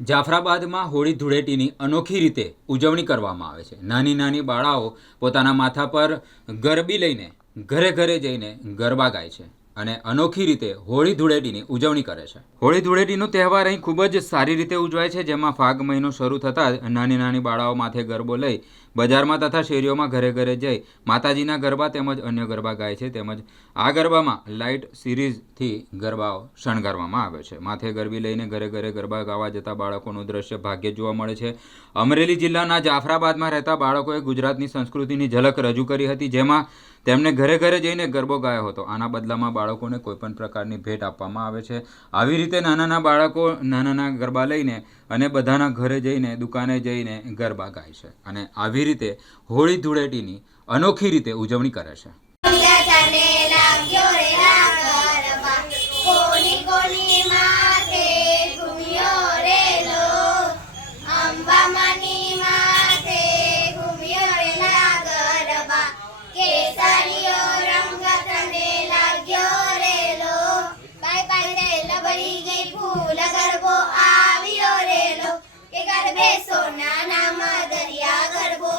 જાફરાબાદમાં હોળી ધૂળેટીની અનોખી રીતે ઉજવણી કરવામાં આવે છે। નાની નાની બાળાઓ પોતાના માથા પર ગરબી લઈને ઘરે ઘરે જઈને ગરબા ગાય છે અને અનોખી રીતે હોળી ધૂળેટીની ઉજવણી કરે છે। હોળી ધૂળેટીનો તહેવાર અહીં ખૂબ જ સારી રીતે ઉજવાય છે, જેમાં ફાગ મહિનો શરૂ થતાં જ નાની નાની બાળાઓ માથે ગરબો લઈ બજારમાં તથા શેરીઓમાં ઘરે ઘરે જઈ માતાજીના ગરબા તેમજ અન્ય ગરબા ગાય છે। તેમજ આ ગરબામાં લાઇટ સિરીઝથી ગરબાઓ શણગારવામાં આવે છે। માથે ગરબી લઈને ઘરે ઘરે ગરબા ગાવા જતા બાળકોનું દ્રશ્ય ભાગ્યે જોવા મળે છે। અમરેલી જિલ્લાના જાફરાબાદમાં રહેતા બાળકોએ ગુજરાતની સંસ્કૃતિની ઝલક રજૂ કરી હતી, જેમાં તેમને ઘરે ઘરે જઈને ગરબો ગાયો હતો। આના બદલામાં બાળકોને કોઈપણ પ્રકારની ભેટ આપવામાં આવે છે। આવી રીતે નાના બાળકો નાના ગરબા લઈને અને બધાના ઘરે જઈને દુકાને જઈને ગરબા ગાય છે અને આવી રીતે હોળી ધૂળેટીની અનોખી રીતે ઉજવણી કરે છે। સોના નામ દરિયા ગરબો